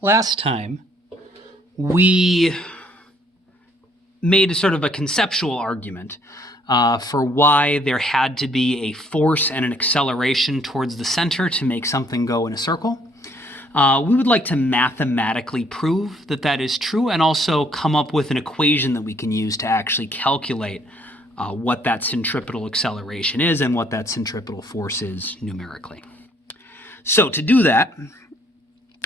Last time, we made sort of a conceptual argument for why there had to be a force and an acceleration towards the center to make something go in a circle. We would like to mathematically prove that that is true and also come up with an equation that we can use to actually calculate what that centripetal acceleration is and what that centripetal force is numerically. So to do that,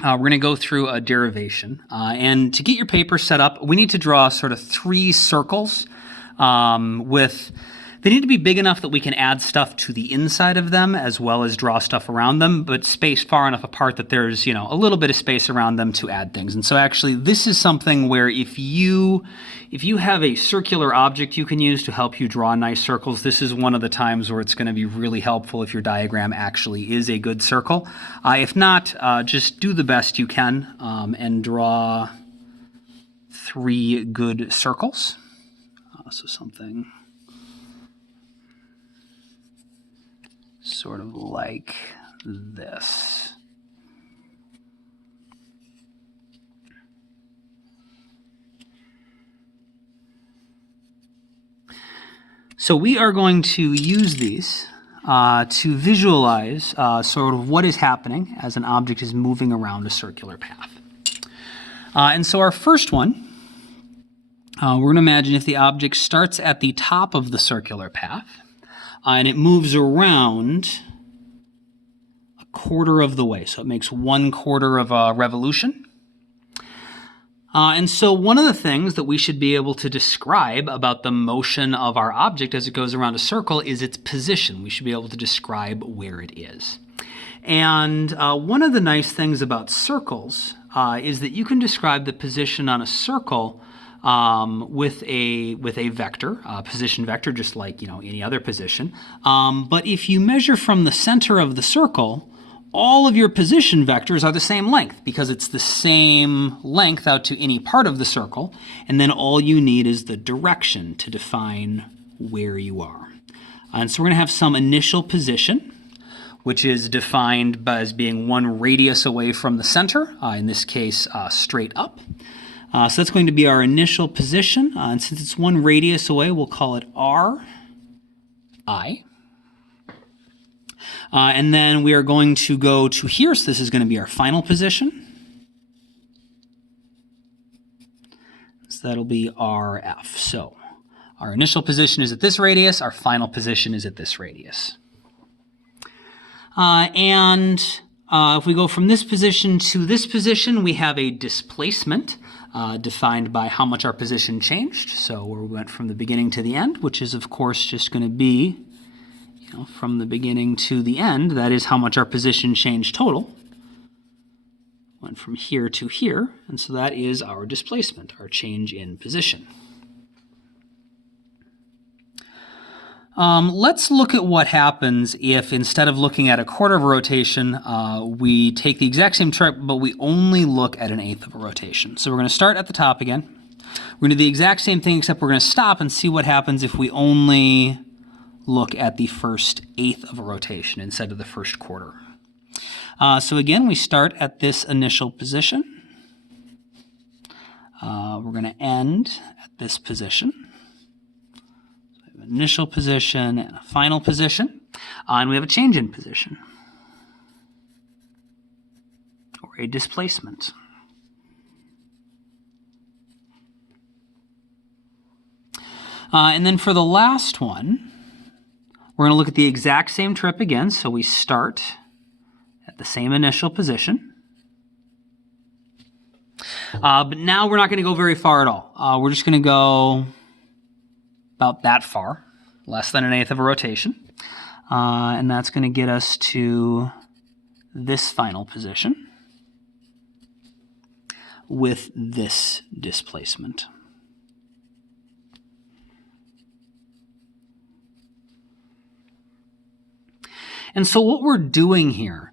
we're going to go through a derivation. And to get your paper set up, we need to draw sort of 3 circles they need to be big enough that we can add stuff to the inside of them as well as draw stuff around them, but spaced far enough apart that there's, a little bit of space around them to add things. And so actually this is something where if you have a circular object you can use to help you draw nice circles, this is one of the times where it's going to be really helpful if your diagram actually is a good circle. If not, just do the best you can and draw 3 good circles. So something sort of like this. So we are going to use these to visualize sort of what is happening as an object is moving around a circular path. And so our first one, we're going to imagine if the object starts at the top of the circular path and it moves around a quarter of the way. So it makes 1/4 of a revolution. And so one of the things that we should be able to describe about the motion of our object as it goes around a circle is its position. We should be able to describe where it is. And one of the nice things about circles is that you can describe the position on a circle with a vector, position vector, just like any other position. But if you measure from the center of the circle, all of your position vectors are the same length because it's the same length out to any part of the circle, and then all you need is the direction to define where you are. And so we're going to have some initial position, which is defined as being 1 radius away from the center, in this case straight up. So that's going to be our initial position, and since it's 1 radius away, we'll call it Ri. And then we are going to go to here, so this is going to be our final position. So that'll be Rf. So our initial position is at this radius, our final position is at this radius. If we go from this position to this position, we have a displacement defined by how much our position changed. So we went from the beginning to the end, which is of course just going to be, from the beginning to the end, that is how much our position changed total. Went from here to here, and so that is our displacement, our change in position. Let's look at what happens if instead of looking at 1/4 of a rotation, we take the exact same trick, but we only look at 1/8 of a rotation. So we're going to start at the top again. We're going to do the exact same thing, except we're going to stop and see what happens if we only look at the first 1/8 of a rotation instead of the first 1/4. So again, we start at this initial position. We're going to end at this position. Initial position and a final position, and we have a change in position or a displacement. And then for the last one, we're going to look at the exact same trip again. So we start at the same initial position. But now we're not going to go very far at all. We're just going to go about that far, less than 1/8 of a rotation. And that's going to get us to this final position with this displacement. And so what we're doing here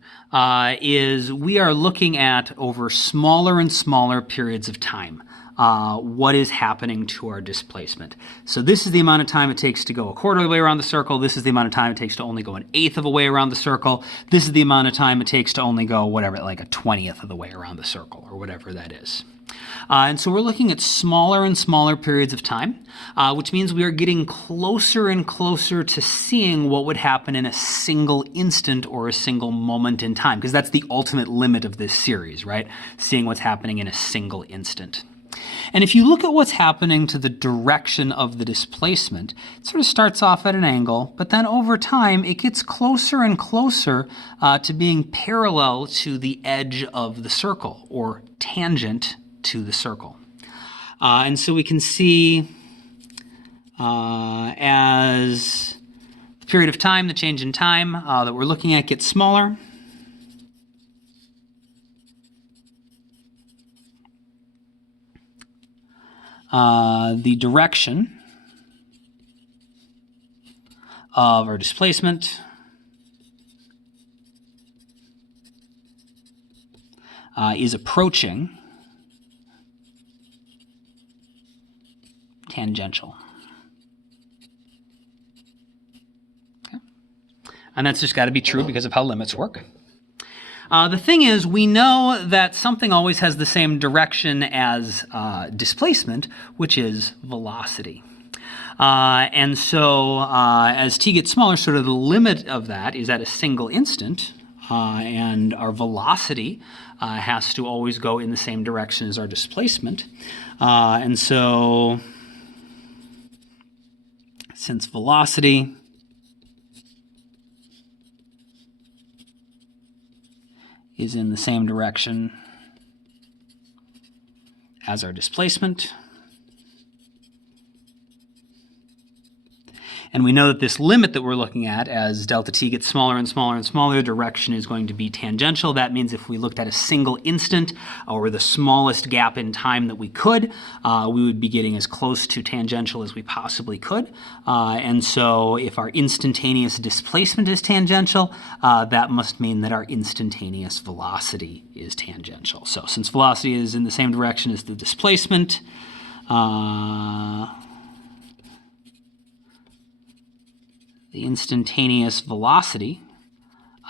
is we are looking at over smaller and smaller periods of time. what is happening to our displacement. So this is the amount of time it takes to go a quarter of the way around the circle. This is the amount of time it takes to only go an eighth of a way around the circle. This is the amount of time it takes to only go whatever, like a 20th of the way around the circle, or whatever that is. And so we're looking at smaller and smaller periods of time, which means we are getting closer and closer to seeing what would happen in a single instant or a single moment in time, because that's the ultimate limit of this series, right? Seeing what's happening in a single instant. And if you look at what's happening to the direction of the displacement, it sort of starts off at an angle, but then over time it gets closer and closer to being parallel to the edge of the circle, or tangent to the circle. And so we can see as the period of time, the change in time that we're looking at gets smaller, the direction of our displacement is approaching tangential. Okay. And that's just got to be true because of how limits work. The thing is, we know that something always has the same direction as displacement, which is velocity. And so as t gets smaller, sort of the limit of that is at a single instant, and our velocity has to always go in the same direction as our displacement. And so since velocity is in the same direction as our displacement, and we know that this limit that we're looking at, as delta t gets smaller and smaller and smaller, the direction is going to be tangential. That means if we looked at a single instant, or the smallest gap in time that we could, we would be getting as close to tangential as we possibly could. And so if our instantaneous displacement is tangential, that must mean that our instantaneous velocity is tangential. So since velocity is in the same direction as the displacement, the instantaneous velocity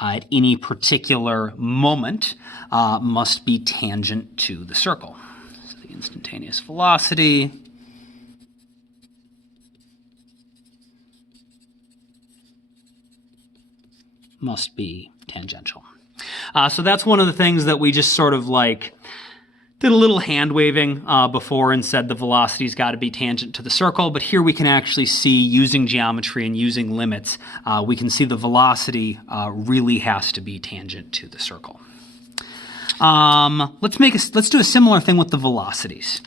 at any particular moment must be tangent to the circle. So the instantaneous velocity must be tangential. So that's one of the things that we just sort of like did a little hand waving before and said the velocity's got to be tangent to the circle, but here we can actually see, using geometry and using limits, we can see the velocity really has to be tangent to the circle. Let's do a similar thing with the velocities.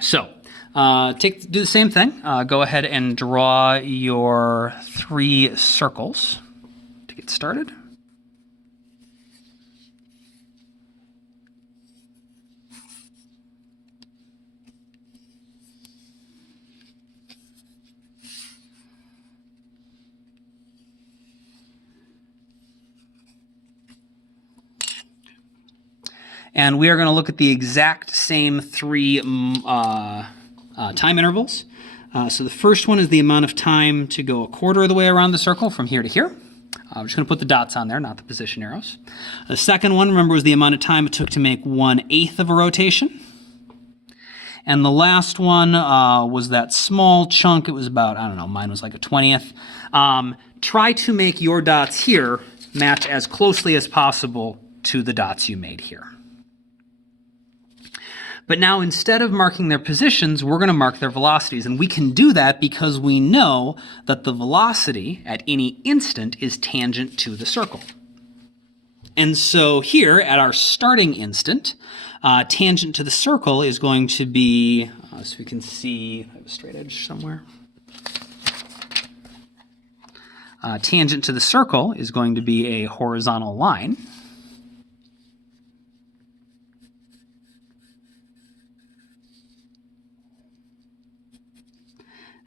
So do the same thing. Go ahead and draw your 3 circles to get started. And we are going to look at the exact same 3 time intervals. So the first one is the amount of time to go a quarter of the way around the circle from here to here. I'm just going to put the dots on there, not the position arrows. The second one, remember, was the amount of time it took to make 1/8 of a rotation. And the last one was that small chunk. It was about, I don't know, mine was like a 20th. Try to make your dots here match as closely as possible to the dots you made here. But now, instead of marking their positions, we're going to mark their velocities. And we can do that because we know that the velocity at any instant is tangent to the circle. And so here, at our starting instant, tangent to the circle is going to be, so we can see, I have a straight edge somewhere. Tangent to the circle is going to be a horizontal line.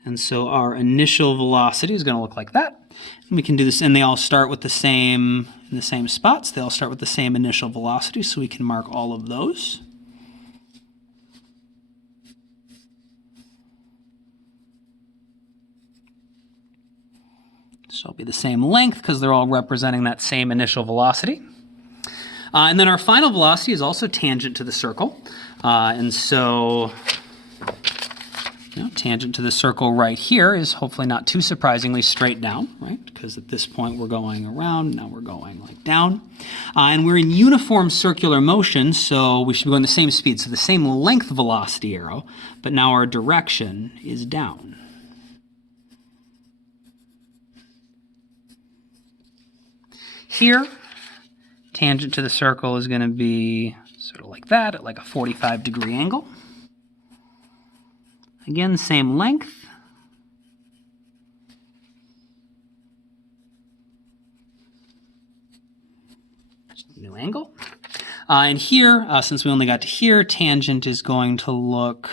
And so our initial velocity is going to look like that. And we can do this, and they all start with the same, in the same spots. They all start with the same initial velocity, so we can mark all of those. So it'll be the same length because they're all representing that same initial velocity. And then our final velocity is also tangent to the circle. And so tangent to the circle right here is hopefully not too surprisingly straight down, right? Because at this point we're going around, now we're going like down. And we're in uniform circular motion, so we should be going the same speed. So the same length velocity arrow, but now our direction is down. Here, tangent to the circle is going to be sort of like that, at like a 45-degree angle. Again, same length. Just a new angle. And here, since we only got to here, tangent is going to look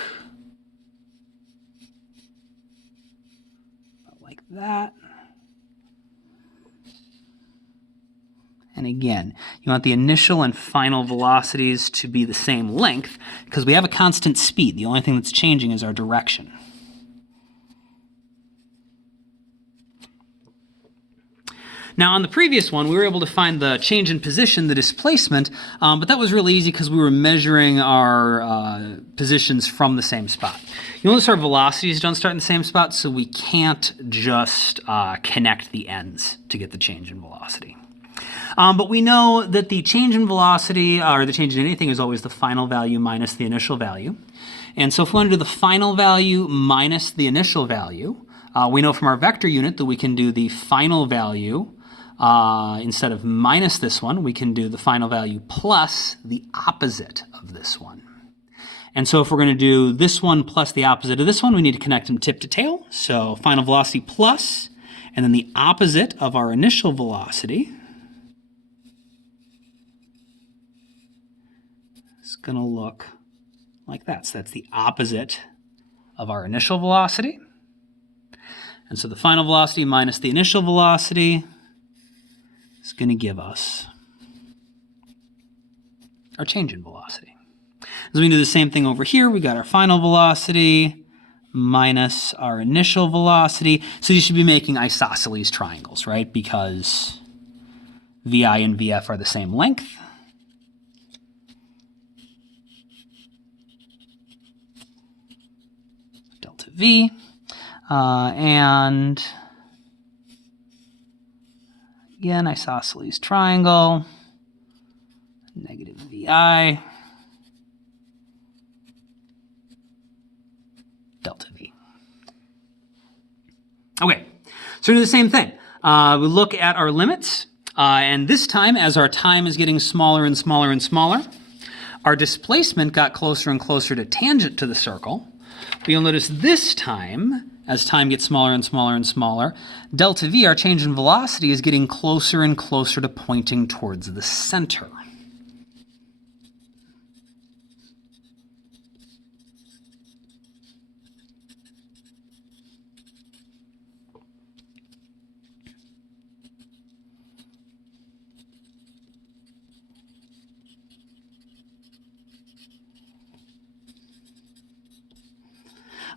like that. And again, you want the initial and final velocities to be the same length because we have a constant speed. The only thing that's changing is our direction. Now on the previous one, we were able to find the change in position, the displacement, but that was really easy because we were measuring our positions from the same spot. You notice our velocities don't start in the same spot, so we can't just connect the ends to get the change in velocity. But we know that the change in velocity, or the change in anything, is always the final value minus the initial value. And so if we want to do the final value minus the initial value, we know from our vector unit that we can do the final value, instead of minus this one, we can do the final value plus the opposite of this one. And so if we're going to do this one plus the opposite of this one, we need to connect them tip to tail. So final velocity plus, and then the opposite of our initial velocity. It's going to look like that. So that's the opposite of our initial velocity. And so the final velocity minus the initial velocity is going to give us our change in velocity. As we do the same thing over here, we got our final velocity minus our initial velocity. So you should be making isosceles triangles, right? Because VI and VF are the same length. Delta V. And again, isosceles triangle, negative VI, delta V. Okay, so we do the same thing. We look at our limits, and this time, as our time is getting smaller and smaller and smaller, our displacement got closer and closer to tangent to the circle. But you'll notice this time, as time gets smaller and smaller and smaller, delta V, our change in velocity, is getting closer and closer to pointing towards the center.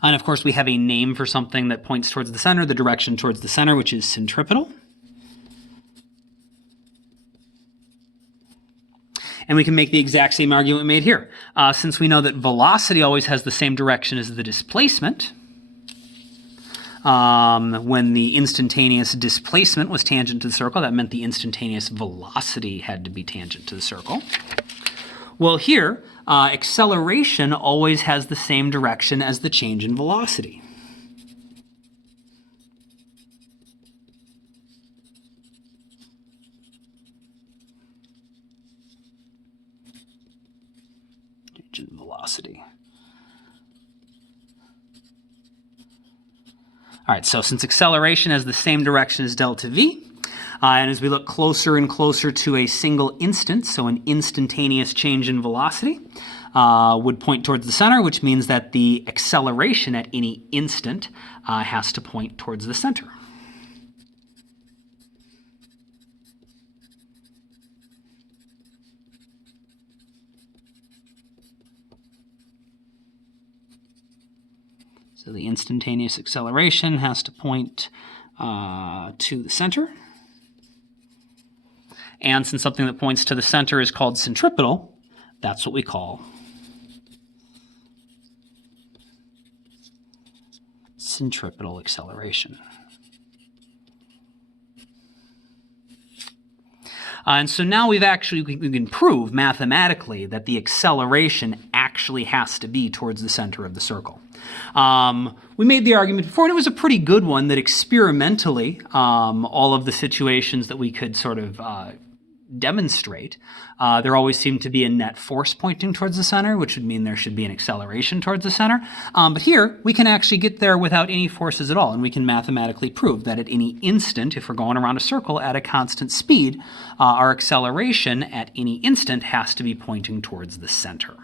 And of course, we have a name for something that points towards the center, the direction towards the center, which is centripetal. And we can make the exact same argument we made here. Since we know that velocity always has the same direction as the displacement, when the instantaneous displacement was tangent to the circle, that meant the instantaneous velocity had to be tangent to the circle. Well, here, acceleration always has the same direction as the change in velocity. Change in velocity. All right, so since acceleration has the same direction as delta V, and as we look closer and closer to a single instant, so an instantaneous change in velocity, would point towards the center, which means that the acceleration at any instant has to point towards the center. So the instantaneous acceleration has to point to the center. And since something that points to the center is called centripetal, that's what we call centripetal acceleration. And so now we can prove mathematically that the acceleration actually has to be towards the center of the circle. We made the argument before, and it was a pretty good one, that experimentally, all of the situations that we could sort of demonstrate, there always seemed to be a net force pointing towards the center, which would mean there should be an acceleration towards the center. But here, we can actually get there without any forces at all, and we can mathematically prove that at any instant, if we're going around a circle at a constant speed, our acceleration at any instant has to be pointing towards the center.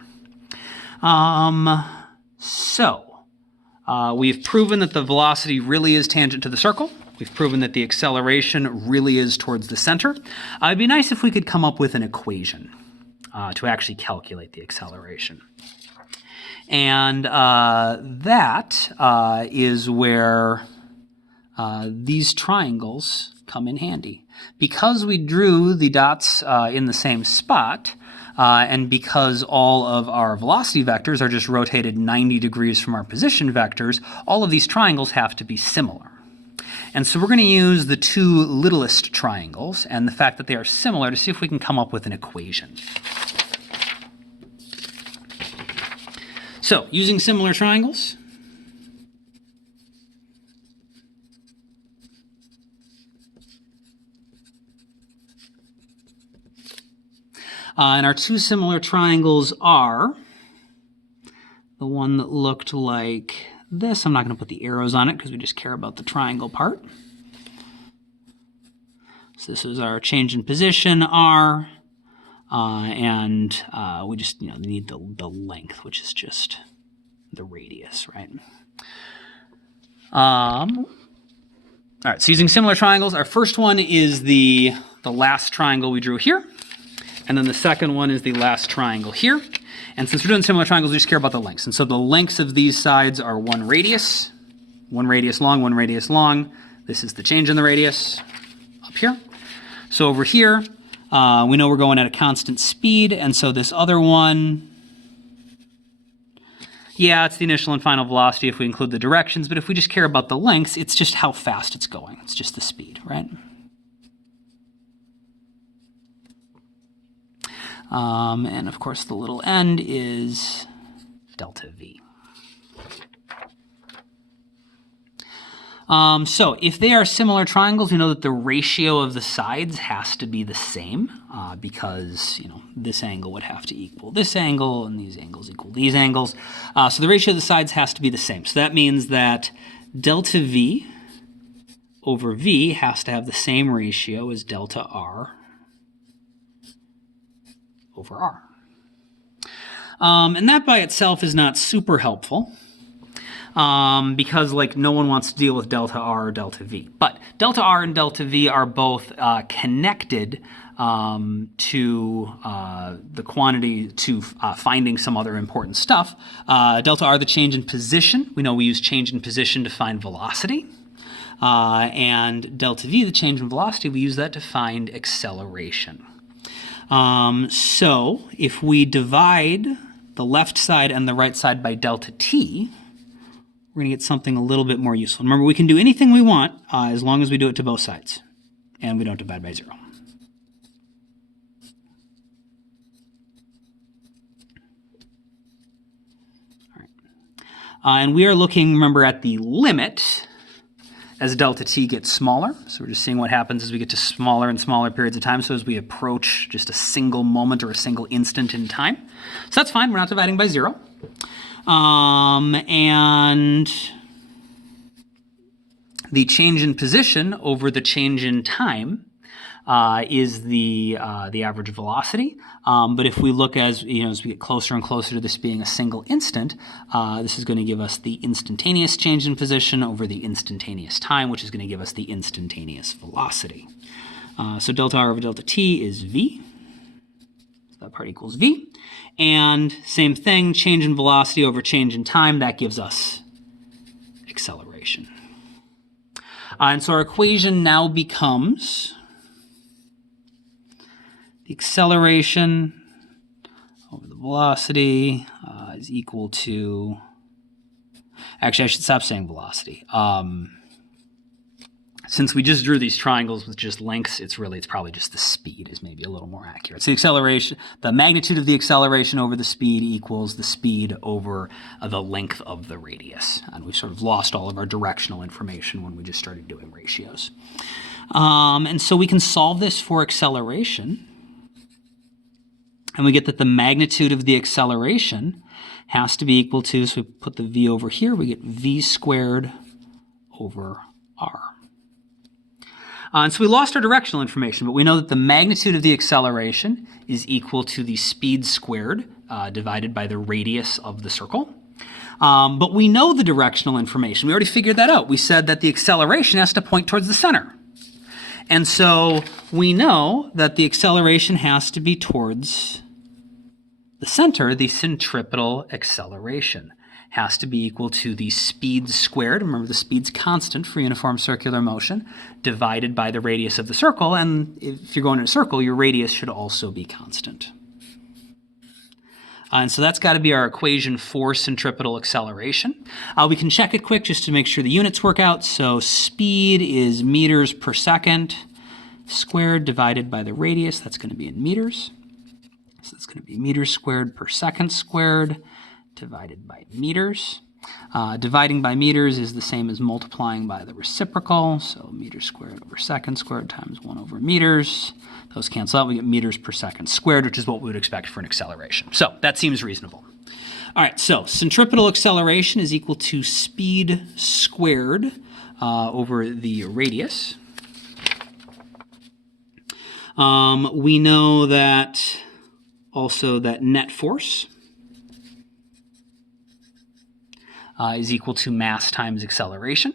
We've proven that the velocity really is tangent to the circle. We've proven that the acceleration really is towards the center. It'd be nice if we could come up with an equation to actually calculate the acceleration. And that is where these triangles come in handy. Because we drew the dots in the same spot, and because all of our velocity vectors are just rotated 90 degrees from our position vectors, all of these triangles have to be similar. And so we're going to use the two littlest triangles and the fact that they are similar to see if we can come up with an equation. So, using similar triangles, and our two similar triangles are the one that looked like this. I'm not going to put the arrows on it because we just care about the triangle part. So this is our change in position, R, and we just need the length, which is just the radius, right? All right, so using similar triangles, our first one is the last triangle we drew here, and then the second one is the last triangle here. And since we're doing similar triangles, we just care about the lengths. And so the lengths of these sides are one radius long, one radius long. This is the change in the radius up here. So over here, we know we're going at a constant speed, and so this other one, yeah, it's the initial and final velocity if we include the directions, but if we just care about the lengths, it's just how fast it's going. It's just the speed, right? And of course, the little end is delta V. So if they are similar triangles, we know that the ratio of the sides has to be the same because this angle would have to equal this angle, and these angles equal these angles. So the ratio of the sides has to be the same. So that means that delta V over V has to have the same ratio as delta R over R. And that by itself is not super helpful because no one wants to deal with delta R or delta V. But delta R and delta V are both connected to the quantity, to finding some other important stuff. Delta R, the change in position. We know we use change in position to find velocity. And delta V, the change in velocity, we use that to find acceleration. So if we divide the left side and the right side by delta t, we're going to get something a little bit more useful. Remember, we can do anything we want as long as we do it to both sides, and we don't divide by 0. All right. And we are looking, remember, at the limit as delta t gets smaller. So we're just seeing what happens as we get to smaller and smaller periods of time, so as we approach just a single moment or a single instant in time. So that's fine, we're not dividing by 0. And the change in position over the change in time is the average velocity. But if we look as we get closer and closer to this being a single instant, this is going to give us the instantaneous change in position over the instantaneous time, which is going to give us the instantaneous velocity. So delta R over delta t is V. So that part equals V. And same thing, change in velocity over change in time, that gives us acceleration. And so our equation now becomes the acceleration over the velocity is equal to, actually I should stop saying velocity. Since we just drew these triangles with just lengths, it's probably just the speed is maybe a little more accurate. So the acceleration, the magnitude of the acceleration over the speed equals the speed over the length of the radius. And we've sort of lost all of our directional information when we just started doing ratios. And so we can solve this for acceleration. And we get that the magnitude of the acceleration has to be equal to, so we put the v over here, we get v squared over r. And so we lost our directional information, but we know that the magnitude of the acceleration is equal to the speed squared divided by the radius of the circle. But we know the directional information. We already figured that out. We said that the acceleration has to point towards the center. And so we know that the acceleration has to be towards the center. The centripetal acceleration has to be equal to the speed squared. Remember, the speed's constant for uniform circular motion, divided by the radius of the circle. And if you're going in a circle, your radius should also be constant. And so that's got to be our equation for centripetal acceleration. We can check it quick just to make sure the units work out. So speed is meters per second squared divided by the radius. That's going to be in meters. So that's going to be meters squared per second squared divided by meters. Dividing by meters is the same as multiplying by the reciprocal. So meters squared over second squared times 1 over meters. Those cancel out. We get meters per second squared, which is what we would expect for an acceleration. So that seems reasonable. All right, so centripetal acceleration is equal to speed squared over the radius. We know that also that net force is equal to mass times acceleration,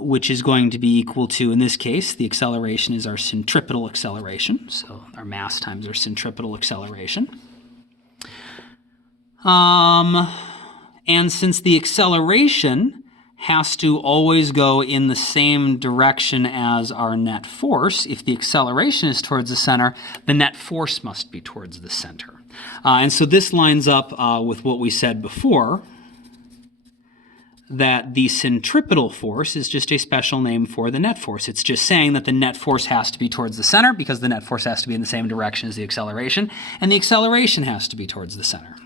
which is going to be equal to, in this case, the acceleration is our centripetal acceleration, so our mass times our centripetal acceleration. And since the acceleration has to always go in the same direction as our net force, if the acceleration is towards the center, the net force must be towards the center. And so this lines up with what we said before, that the centripetal force is just a special name for the net force. It's just saying that the net force has to be towards the center because the net force has to be in the same direction as the acceleration, and the acceleration has to be towards the center.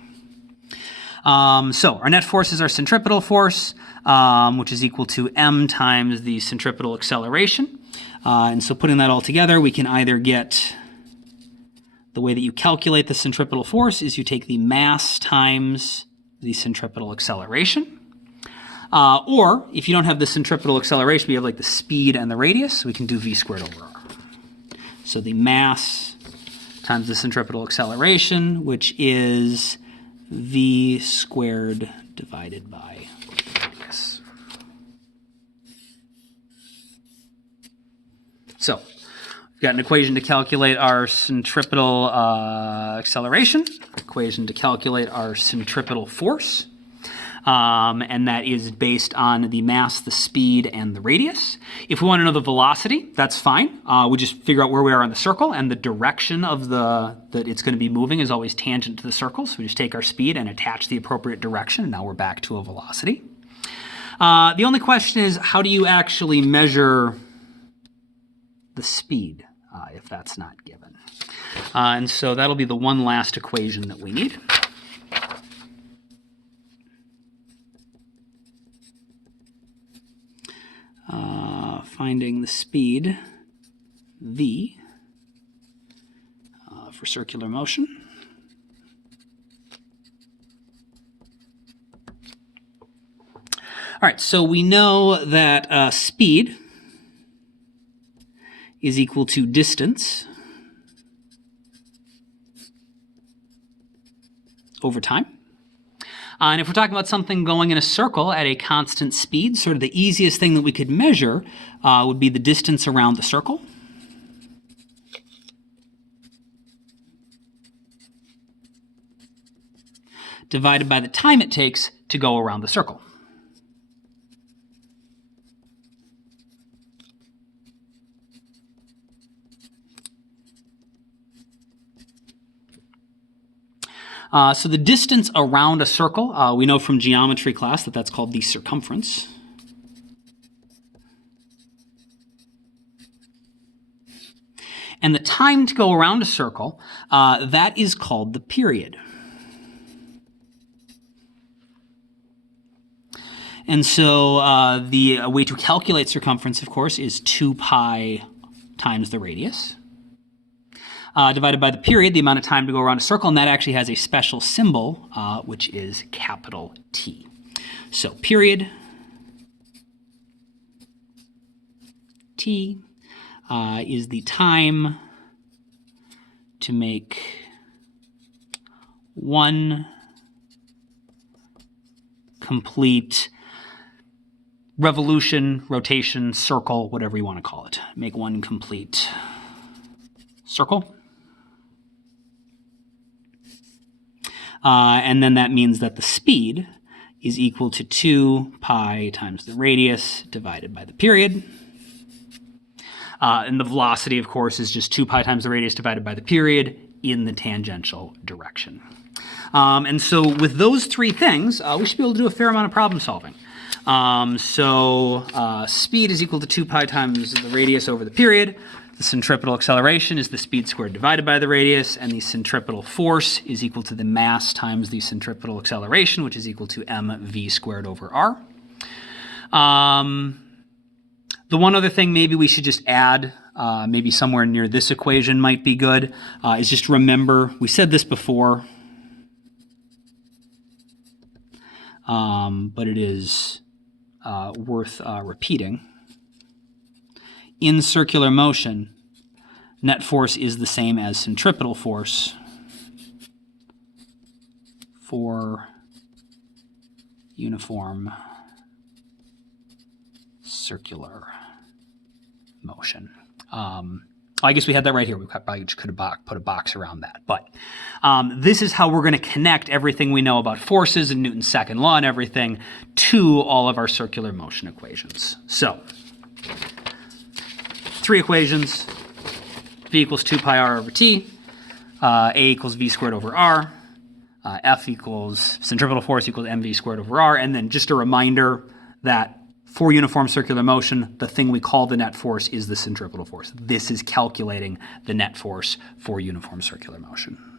So our net force is our centripetal force, which is equal to m times the centripetal acceleration. And so putting that all together, we can either get, the way that you calculate the centripetal force is you take the mass times the centripetal acceleration. Or if you don't have the centripetal acceleration, we have like the speed and the radius, so we can do v squared over r. So the mass times the centripetal acceleration, which is v squared divided by radius. So we've got an equation to calculate our centripetal acceleration, equation to calculate our centripetal force. And that is based on the mass, the speed, and the radius. If we want to know the velocity, that's fine. We just figure out where we are on the circle, and the direction of that it's going to be moving is always tangent to the circle. So we just take our speed and attach the appropriate direction, and now we're back to a velocity. The only question is, how do you actually measure the speed if that's not given? And so that'll be the one last equation that we need. Finding the speed, v, for circular motion. All right, so we know that speed is equal to distance over time. And if we're talking about something going in a circle at a constant speed, sort of the easiest thing that we could measure would be the distance around the circle. Divided by the time it takes to go around the circle. So the distance around a circle, we know from geometry class that that's called the circumference. And the time to go around a circle, that is called the period. And so the way to calculate circumference, of course, is 2 pi times the radius, divided by the period, the amount of time to go around a circle, and that actually has a special symbol, which is capital T. So period T is the time to make one complete revolution, rotation, circle, whatever you want to call it. Make one complete circle. And then that means that the speed is equal to 2 pi times the radius divided by the period. And the velocity, of course, is just 2 pi times the radius divided by the period in the tangential direction. And so with those three things, we should be able to do a fair amount of problem solving. Speed is equal to 2 pi times the radius over the period. The centripetal acceleration is the speed squared divided by the radius, and the centripetal force is equal to the mass times the centripetal acceleration, which is equal to mv squared over r. The one other thing maybe we should just add, maybe somewhere near this equation might be good, is just remember, we said this before, but it is worth repeating. In circular motion, net force is the same as centripetal force for uniform circular motion. I guess we had that right here. We probably just could have put a box around that. But this is how we're going to connect everything we know about forces and Newton's second law and everything to all of our circular motion equations. So, three equations. V equals 2 pi r over t. A equals v squared over r. F equals centripetal force equals mv squared over r. And then just a reminder that for uniform circular motion, the thing we call the net force is the centripetal force. This is calculating the net force for uniform circular motion.